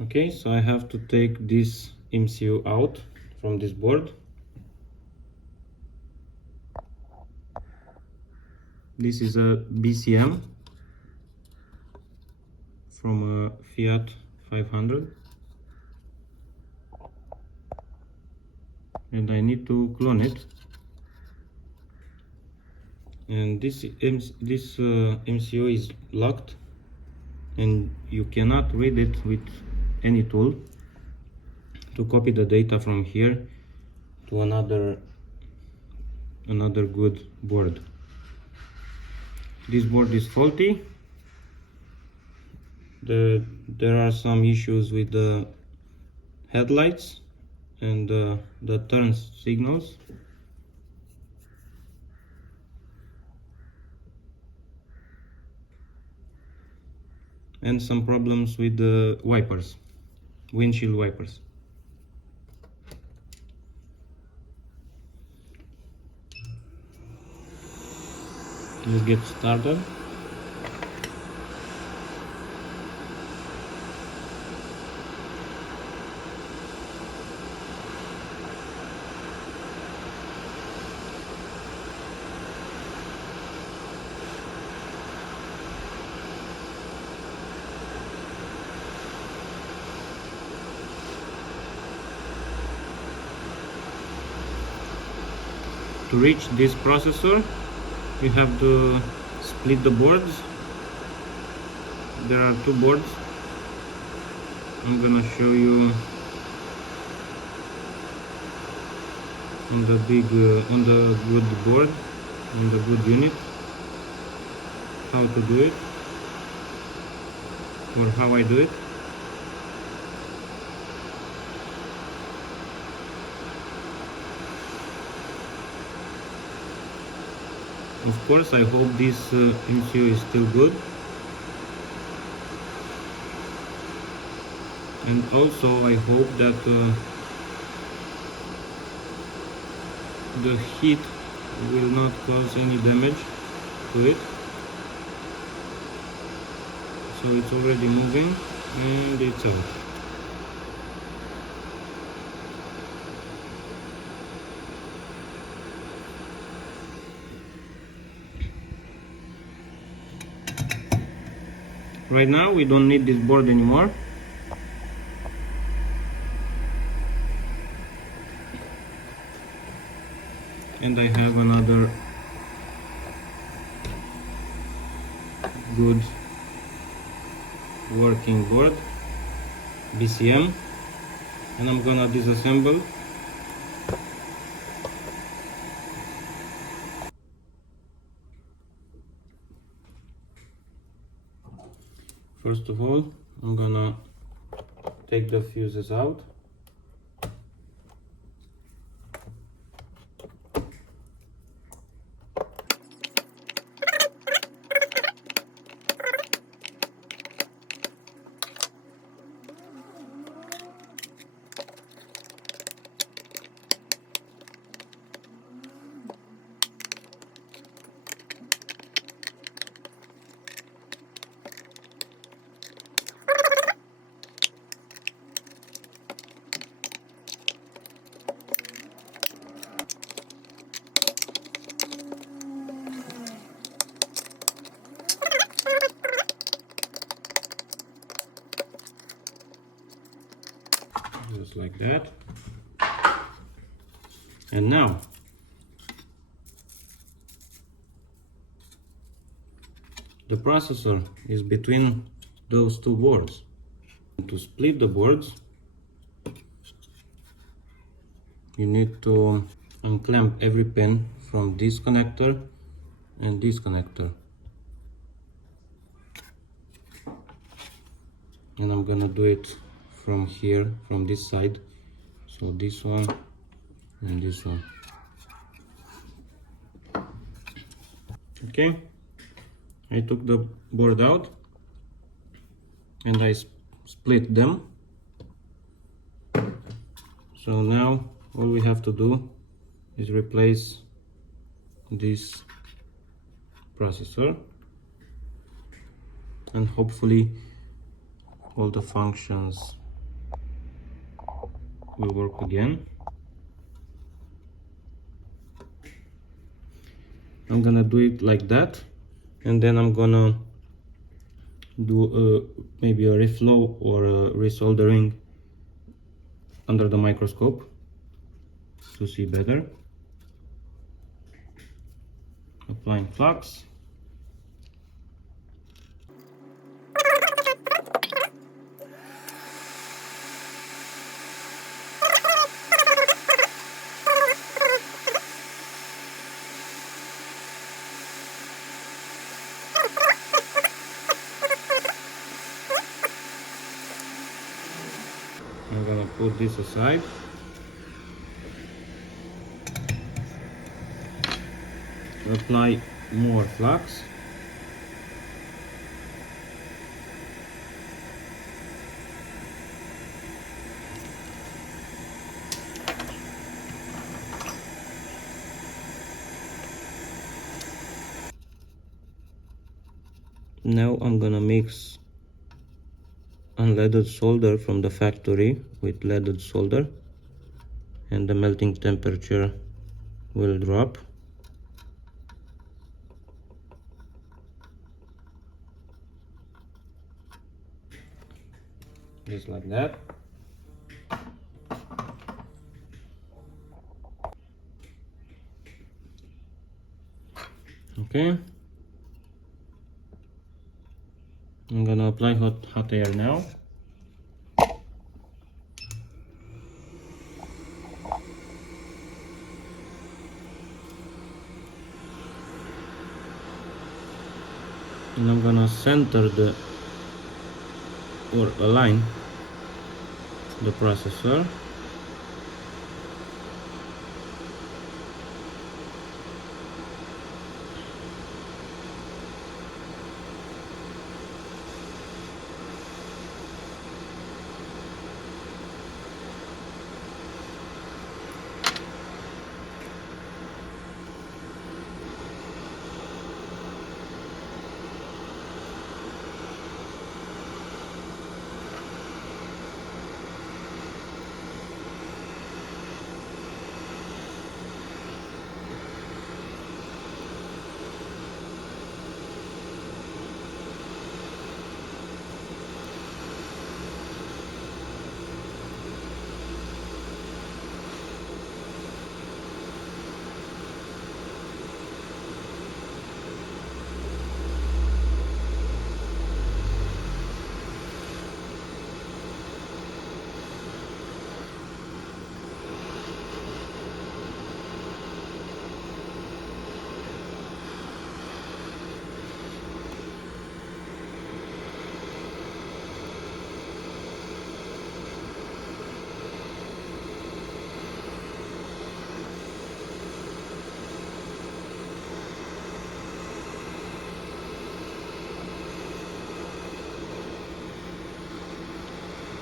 Okay, so I have to take this MCU out from this board. This is a BCM from a Fiat 500, and I need to clone it. And this MCU is locked, and you cannot read it with any tool to copy the data from here to another good board. This board is faulty. There are some issues with the headlights and the turn signals. And some problems with the wipers, windshield wipers. Let's get started. To reach this processor, we have to split the boards. There are two boards. I'm gonna show you on the good board, on the good unit, how to do it, or how I do it. Of course, I hope this MCU is still good, and also I hope that the heat will not cause any damage to it. So it's already moving and it's out. Right now we don't need this board anymore. And I have another good working board, BCM, and I'm gonna disassemble. First of all, I'm gonna take the fuses out. Just like that. And now the processor is between those two boards. To split the boards, you need to unclamp every pin from this connector and this connector. And I'm gonna do it from here, from this side. So this one and this one. Okay, I took the board out and I split them. So now all we have to do is replace this processor, and hopefully all the functions will work again. I'm gonna do it like that, and then I'm gonna do maybe a reflow or a resoldering under the microscope to see better. Applying flux. I'm gonna put this aside. Apply more flux. Now I'm gonna mix unleaded solder from the factory with leaded solder, and the melting temperature will drop. Just like that. Okay. I'm gonna apply hot air now. And I'm gonna center or align the processor.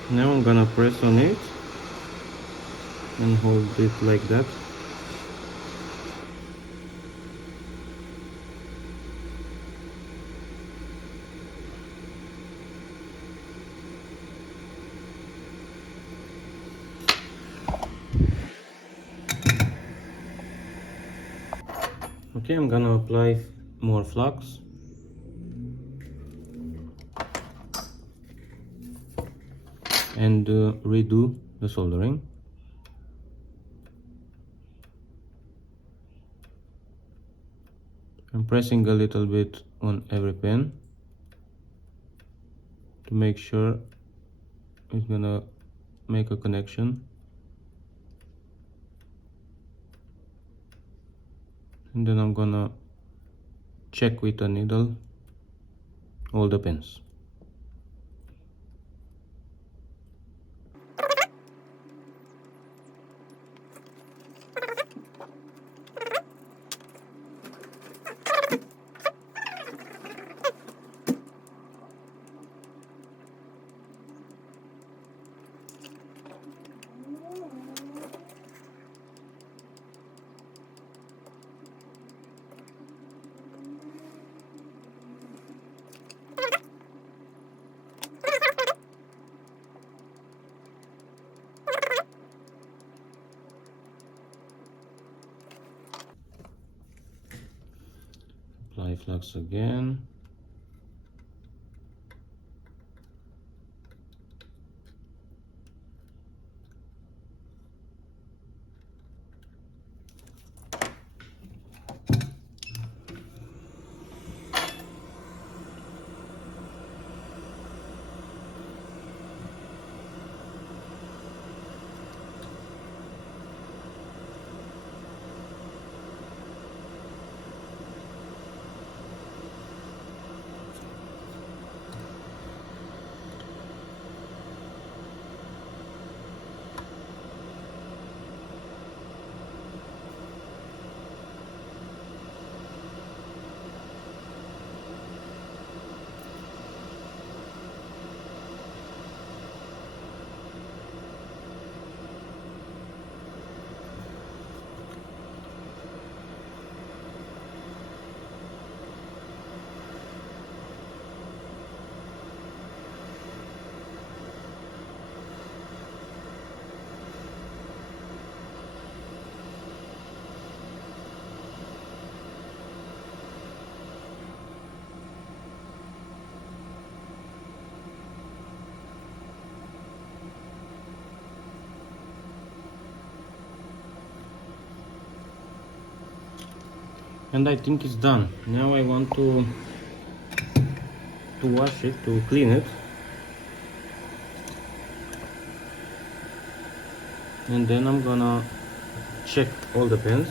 Now I'm gonna press on it and hold it like that. Okay, I'm gonna apply more flux. And redo the soldering. I'm pressing a little bit on every pin to make sure it's gonna make a connection. And then I'm gonna check with a needle all the pins. flux again. And I think it's done. Now I want to wash it, to clean it, and then I'm gonna check all the pens.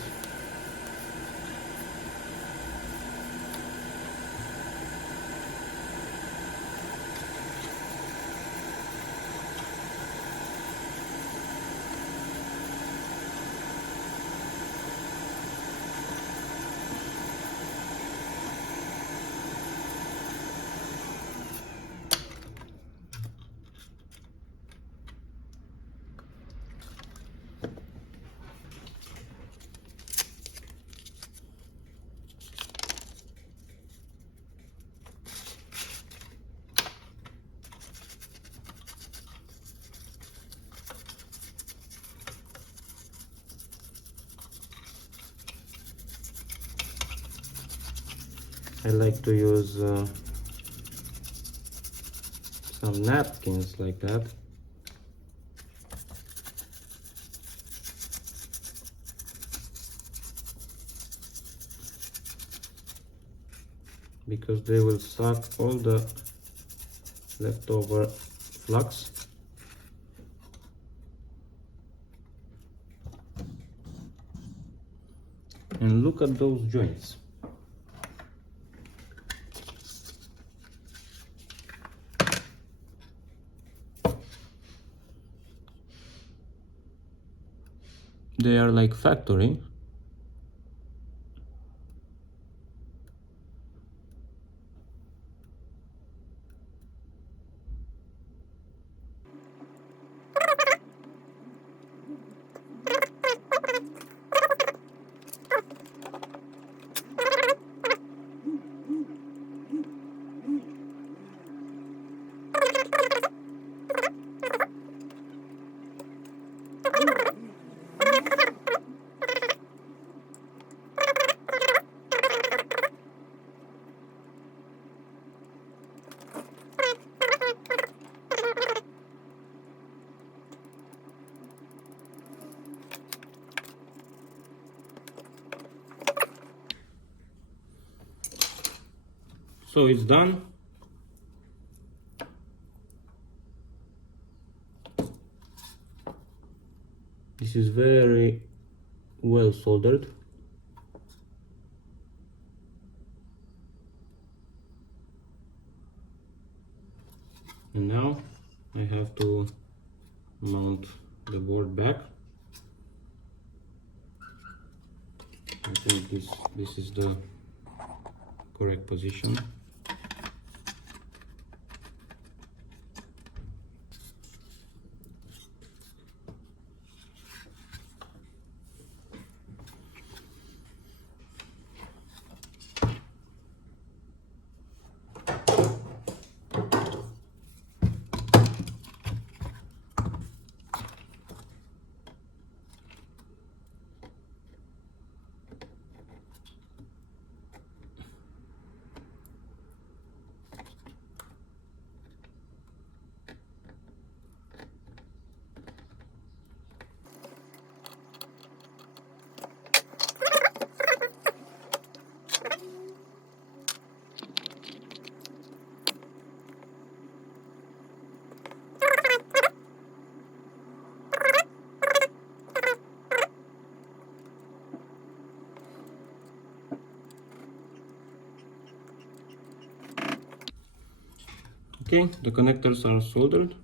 I like to use some napkins like that. Because they will suck all the leftover flux. And look at those joints. They are like factory. So it's done. This is very well soldered. And now I have to mount the board back. I think this is the correct position. Okay, the connectors are soldered.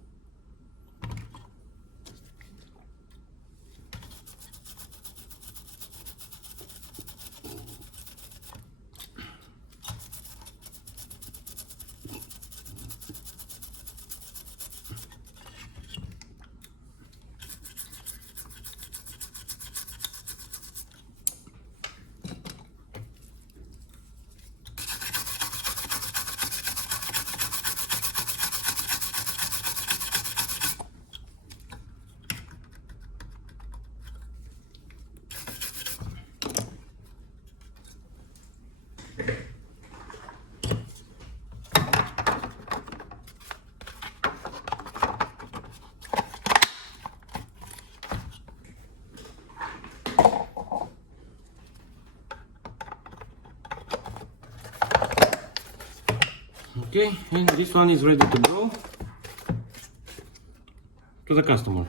Okay, and this one is ready to go to the customer.